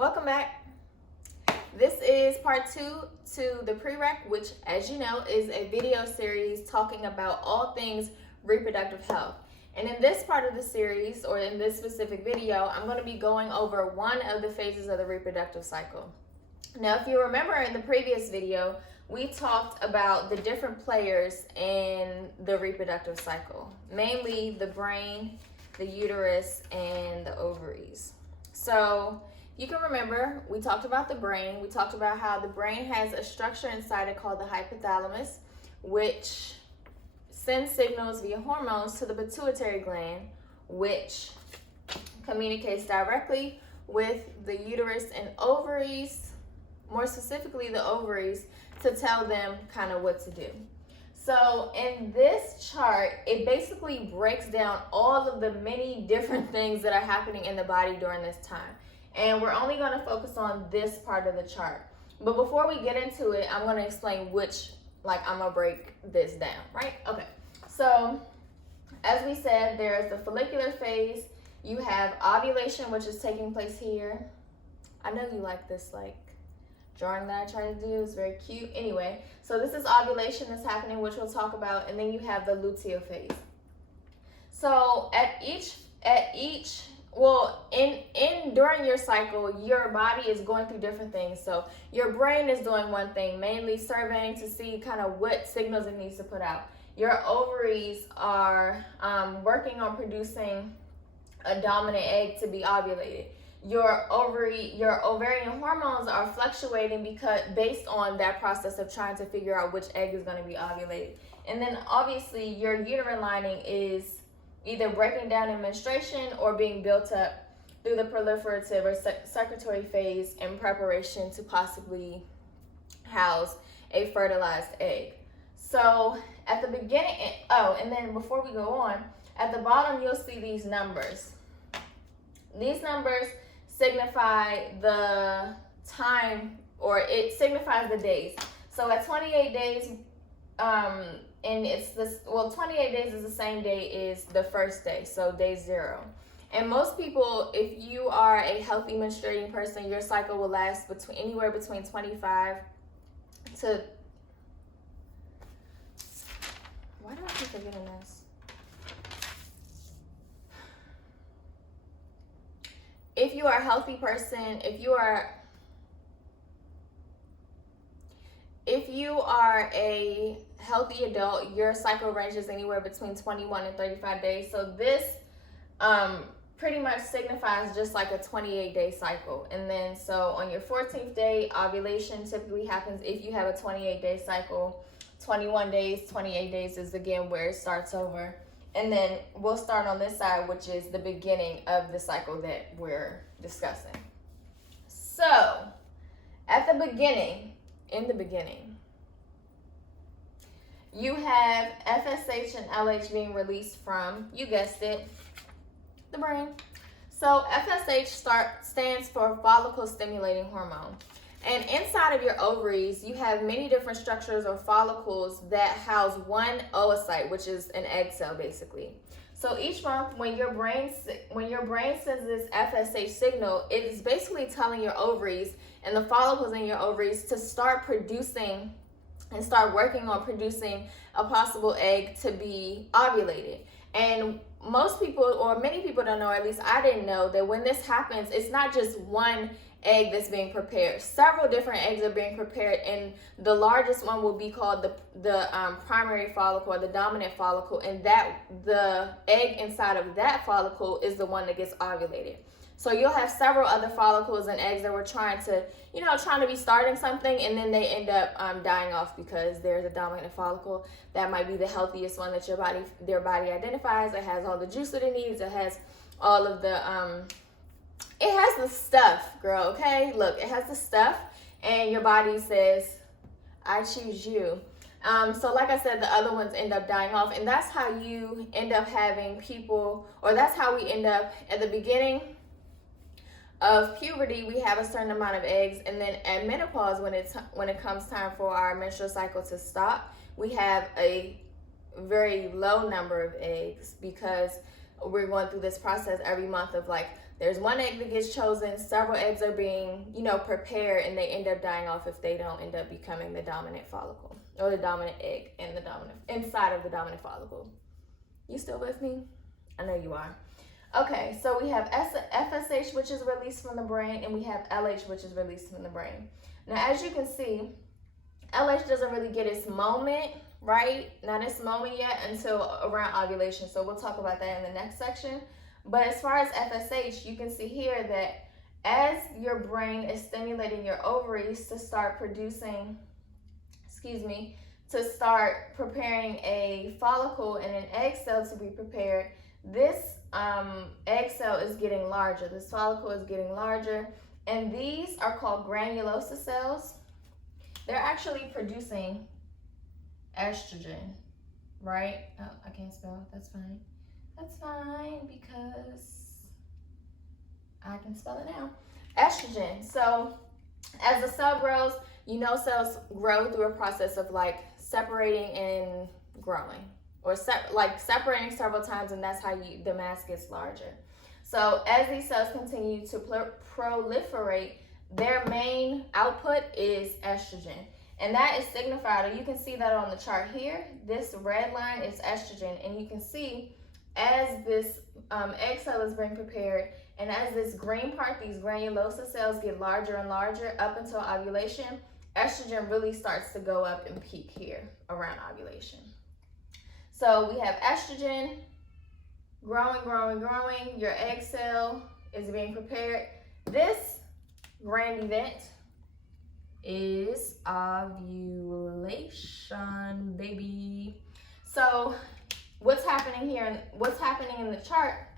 Welcome back. This is part 2 to the Prereq, which, as you know, is a video series talking about all things reproductive health. And in this part of the series, or in this specific video, I'm going to be going over one of the phases of the reproductive cycle. Now, if you remember in the previous video, we talked about the different players in the reproductive cycle, mainly the brain, the uterus, and the ovaries. So you can remember, we talked about the brain. We talked about how the brain has a structure inside it called the hypothalamus, which sends signals via hormones to the pituitary gland, which communicates directly with the uterus and ovaries, more specifically the ovaries, to tell them kind of what to do. So in this chart, it basically breaks down all of the many different things that are happening in the body during this time. And we're only going to focus on this part of the chart. But before we get into it, I'm going to explain which, I'm going to break this down, right? Okay. So as we said, there's the follicular phase. You have ovulation, which is taking place here. I know you like this, drawing that I try to do. It's very cute. Anyway, so this is ovulation that's happening, which we'll talk about. And then you have the luteal phase. So during your cycle, your body is going through different things. So your brain is doing one thing, mainly surveying to see kind of what signals it needs to put out. Your ovaries are working on producing a dominant egg to be ovulated. Your ovarian hormones are fluctuating based on that process of trying to figure out which egg is going to be ovulated. And then obviously your uterine lining is either breaking down in menstruation or being built up through the proliferative or secretory phase in preparation to possibly house a fertilized egg. So at the beginning, and then before we go on, at the bottom you'll see these numbers. These numbers signify the time, or it signifies the days. So at 28 days, and 28 days is the same day as the first day, so day 0. And most people, if you are a healthy menstruating person, your cycle will last anywhere between 25 to... Why do I keep forgetting this? If you are a healthy person, if you are a healthy adult, your cycle ranges anywhere between 21 and 35 days. So this pretty much signifies just like a 28-day cycle. And then so on your 14th day, ovulation typically happens if you have a 28-day cycle. 21 days, 28 days is again where it starts over. And then we'll start on this side, which is the beginning of the cycle that we're discussing. So at the beginning, you have FSH and LH being released from, you guessed it, the brain. So FSH stands for follicle stimulating hormone. And inside of your ovaries, you have many different structures or follicles that house one oocyte, which is an egg cell basically. So each month when your brain sends this FSH signal, it is basically telling your ovaries and the follicles in your ovaries to start producing and start working on producing a possible egg to be ovulated. And most people, or many people don't know, or at least I didn't know, that when this happens, it's not just one egg that's being prepared. Several different eggs are being prepared, and the largest one will be called the primary follicle, or the dominant follicle, and the egg inside of that follicle is the one that gets ovulated. So you'll have several other follicles and eggs that were trying to be starting something, and then they end up dying off because there's a dominant follicle that might be the healthiest one that their body identifies. It has all the juice that it needs. It has all of the it has the stuff, girl, okay? Look, it has the stuff, and your body says, I choose you. So like I said, the other ones end up dying off, and that's how you end up having people, or that's how we end up at the beginning of puberty. We have a certain amount of eggs, and then at menopause, when it comes time for our menstrual cycle to stop, we have a very low number of eggs because we're going through this process every month of There's one egg that gets chosen, several eggs are being, prepared, and they end up dying off if they don't end up becoming the dominant follicle or the dominant egg in the inside of the dominant follicle. You still with me? I know you are. Okay, so we have FSH, which is released from the brain, and we have LH, which is released from the brain. Now, as you can see, LH doesn't really get its moment, right? Not its moment yet until around ovulation. So we'll talk about that in the next section. But as far as FSH, you can see here that as your brain is stimulating your ovaries to start producing, to start preparing a follicle and an egg cell to be prepared, this egg cell is getting larger. This follicle is getting larger. And these are called granulosa cells. They're actually producing estrogen, right? Oh, I can't spell. That's fine. That's fine because I can spell it now. Estrogen. So as the cell grows, cells grow through a process of like separating and growing, or separating several times, and that's how the mass gets larger. So as these cells continue to proliferate, their main output is estrogen. And that is signified, or you can see that on the chart here. This red line is estrogen, and you can see as this egg cell is being prepared, and as this green part, these granulosa cells get larger and larger up until ovulation, estrogen really starts to go up and peak here around ovulation. So we have estrogen growing. Your egg cell is being prepared. This grand event is ovulation, baby. So what's happening here, and what's happening in the chart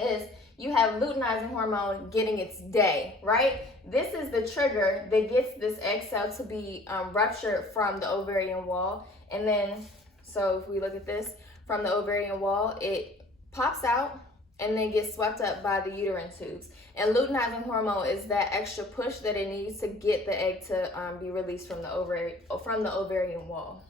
is you have luteinizing hormone getting its day, right? This is the trigger that gets this egg cell to be ruptured from the ovarian wall. And then, so if we look at this, from the ovarian wall, it pops out and then gets swept up by the uterine tubes. And luteinizing hormone is that extra push that it needs to get the egg to be released from the ovarian wall.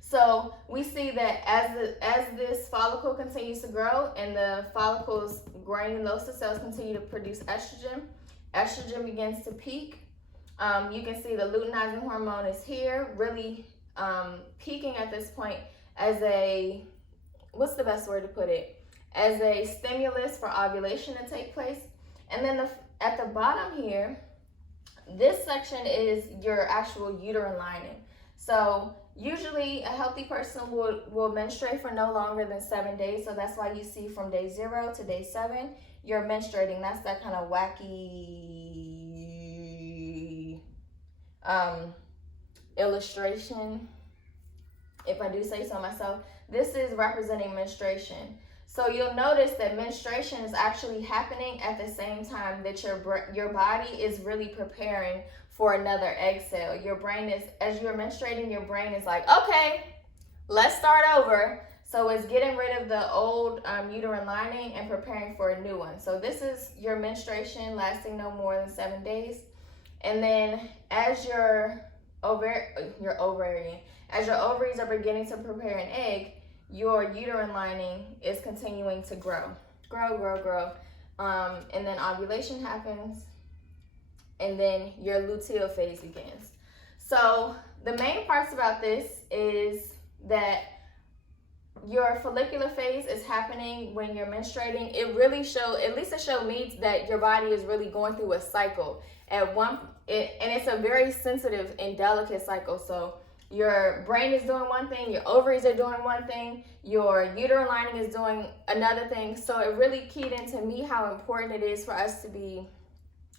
So we see that as this follicle continues to grow and the follicle's granulosa cells continue to produce estrogen begins to peak. You can see the luteinizing hormone is here, really peaking at this point as a, what's the best word to put it? As a stimulus for ovulation to take place. And then at the bottom here, this section is your actual uterine lining. So usually a healthy person will menstruate for no longer than 7 days. So that's why you see from day 0 to day 7, you're menstruating. That's that kind of wacky illustration, if I do say so myself. This is representing menstruation. So you'll notice that menstruation is actually happening at the same time that your body is really preparing for another egg cell. Your brain is, as you're menstruating, your brain is like, okay, let's start over. So it's getting rid of the old uterine lining and preparing for a new one. So this is your menstruation lasting no more than 7 days. And then as your ovaries are beginning to prepare an egg, your uterine lining is continuing to grow. And then ovulation happens, and then your luteal phase begins. So the main parts about this is that your follicular phase is happening when you're menstruating. It really at least it showed me that your body is really going through a cycle. And it's a very sensitive and delicate cycle. So your brain is doing one thing, your ovaries are doing one thing, your uterine lining is doing another thing. So it really keyed into me how important it is for us to be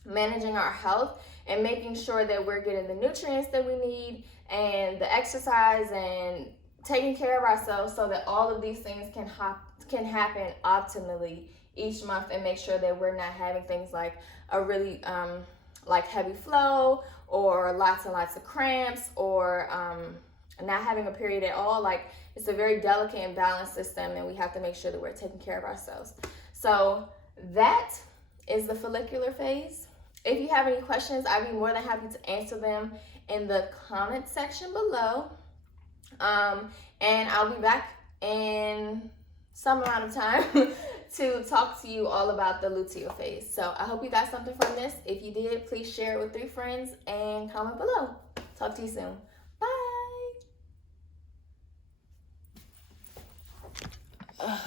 managing our health and making sure that we're getting the nutrients that we need and the exercise and taking care of ourselves so that all of these things can happen optimally each month, and make sure that we're not having things like a really like heavy flow or lots and lots of cramps, or not having a period at all. Like, it's a very delicate and balanced system, and we have to make sure that we're taking care of ourselves. So that is the follicular phase. If you have any questions, I'd be more than happy to answer them in the comment section below. And I'll be back in some amount of time to talk to you all about the luteal phase. So I hope you got something from this. If you did, please share it with 3 friends and comment below. Talk to you soon. Bye.